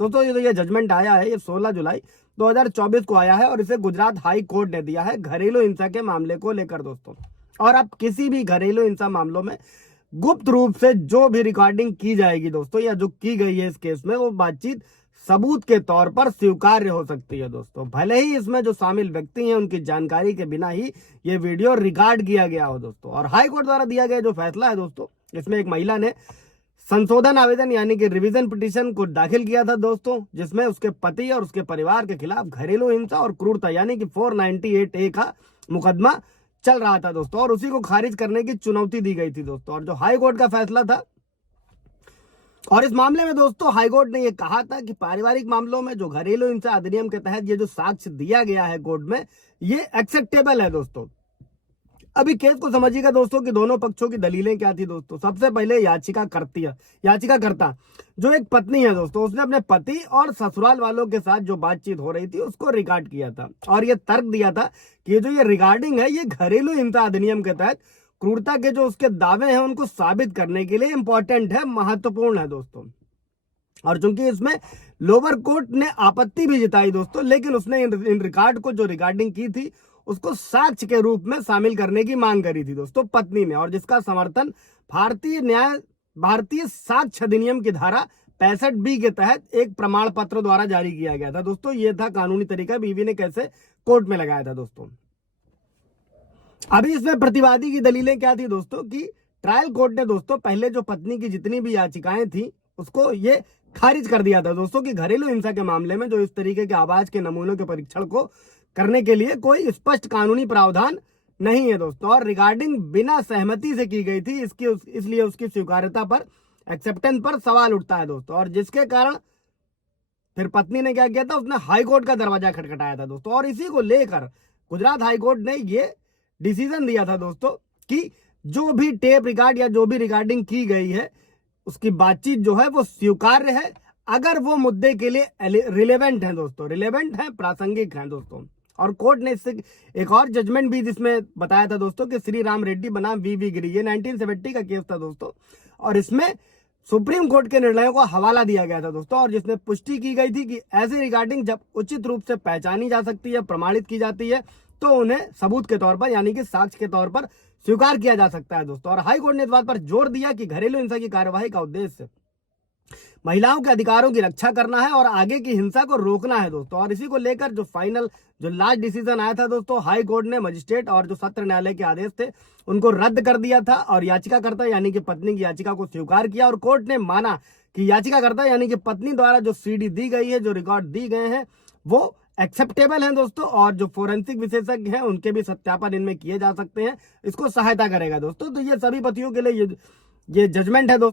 दोस्तों ये जजमेंट आया है, ये 16 जुलाई 2024 को आया है और इसे गुजरात हाई कोर्ट ने दिया है घरेलू हिंसा के मामले को लेकर दोस्तों। और अब किसी भी घरेलू हिंसा मामलों में गुप्त रूप से जो भी रिकॉर्डिंग की जाएगी दोस्तों, या जो की गई है इस केस में, वो बातचीत सबूत के तौर पर स्वीकार्य हो सकती है दोस्तों, भले ही इसमें जो शामिल व्यक्ति हैं उनकी जानकारी के बिना ही ये वीडियो रिकॉर्ड किया गया हो दोस्तों। और हाई कोर्ट द्वारा दिया गया जो फैसला है दोस्तों, इसमें एक महिला ने संशोधन आवेदन यानी कि रिवीजन पिटीशन को दाखिल किया था दोस्तों, जिसमें उसके पति और उसके परिवार के खिलाफ घरेलू हिंसा और क्रूरता यानी कि 498A का मुकदमा चल रहा था दोस्तों, और उसी को खारिज करने की चुनौती दी गई थी दोस्तों। और जो हाई कोर्ट का फैसला था, और इस मामले में दोस्तों हाई कोर्ट ने यह कहा था कि पारिवारिक मामलों में जो घरेलू हिंसा अधिनियम के तहत ये जो साक्ष्य दिया गया है कोर्ट में, ये एक्सेप्टेबल है दोस्तों। अभी केस को समझिएगा दोस्तों कि दोनों पक्षों की दलीलें क्या थी दोस्तों। सबसे पहले याचिकाकर्ता जो एक पत्नी है दोस्तों, उसने अपने पति और ससुराल वालों के साथ जो बातचीत हो रही थी उसको रिकॉर्ड किया था, और ये तर्क दिया था कि ये जो ये रिकॉर्डिंग है ये घरेलू हिंसा अधिनियम के तहत क्रूरता के जो उसके दावे हैं उनको साबित करने के लिए इंपॉर्टेंट है, महत्वपूर्ण है दोस्तों। और चूंकि इसमें लोअर कोर्ट ने आपत्ति भी जताई दोस्तों, लेकिन उसने इन रिकॉर्ड को जो रिकॉर्डिंग की थी उसको साक्ष्य के रूप में शामिल करने की मांग करी थी दोस्तों पत्नी ने, और जिसका समर्थन भारतीय साक्ष्य अधिनियम की धारा 65B के तहत एक प्रमाण पत्र द्वारा जारी किया गया था दोस्तों। ये था कानूनी तरीका बीवी ने कैसे कोर्ट में लगाया था दोस्तों। अभी इसमें प्रतिवादी की दलीलें क्या थी दोस्तों, कि ट्रायल कोर्ट ने दोस्तों पहले जो पत्नी की जितनी भी याचिकाएं थी उसको ये खारिज कर दिया था दोस्तों कि घरेलू हिंसा के मामले में जो इस तरीके के आवाज के नमूनों के परीक्षण को करने के लिए कोई स्पष्ट कानूनी प्रावधान नहीं है दोस्तों, और रिगार्डिंग बिना सहमति से की गई थी, इसलिए उसकी स्वीकार्यता पर, एक्सेप्टेंस पर सवाल उठता है दोस्तों। और जिसके कारण फिर पत्नी ने क्या किया था, उसने हाई कोर्ट का दरवाजा खटखटाया था दोस्तों, और इसी को लेकर गुजरात हाई कोर्ट ने ये डिसीजन दिया था दोस्तों कि जो भी टेप रिकॉर्ड या जो भी रिकॉर्डिंग की गई है उसकी बातचीत जो है वो स्वीकार्य है, अगर वो मुद्दे के लिए रिलेवेंट है दोस्तों, रिलेवेंट है, प्रासंगिक है दोस्तों। और कोर्ट ने इससे एक और जजमेंट भी जिसमें बताया था दोस्तों कि श्री राम रेड्डी बनाम वी गिरी, ये 1970 का केस था दोस्तों, और इसमें सुप्रीम कोर्ट के निर्णयों को हवाला दिया गया था दोस्तों, और जिसमें पुष्टि की गई थी कि ऐसी रिकॉर्डिंग जब उचित रूप से पहचानी जा सकती है, प्रमाणित की जाती है, तो उन्हें सबूत के तौर पर यानी कि साक्ष्य के तौर पर स्वीकार किया जा सकता है दोस्तों। और हाई कोर्ट ने इस बात पर जोर दिया कि घरेलू हिंसा की कार्यवाही का उद्देश्य महिलाओं के अधिकारों की रक्षा करना है और आगे की हिंसा को रोकना है दोस्तों। और इसी को लेकर जो लास्ट डिसीजन आया था दोस्तों, हाई कोर्ट ने मजिस्ट्रेट और जो सत्र न्यायालय के आदेश थे उनको रद्द कर दिया था, और याचिकाकर्ता यानी कि पत्नी की याचिका को स्वीकार किया, और कोर्ट ने माना कि याचिकाकर्ता यानी कि पत्नी द्वारा जो सीडी दी गई है, जो रिकॉर्ड दी गए हैं, वो एक्सेप्टेबल हैं दोस्तों, और जो फोरेंसिक विशेषज्ञ हैं उनके भी सत्यापन इनमें किए जा सकते हैं, इसको सहायता करेगा दोस्तों। तो ये सभी पतियों के लिए ये जजमेंट है दोस्तों।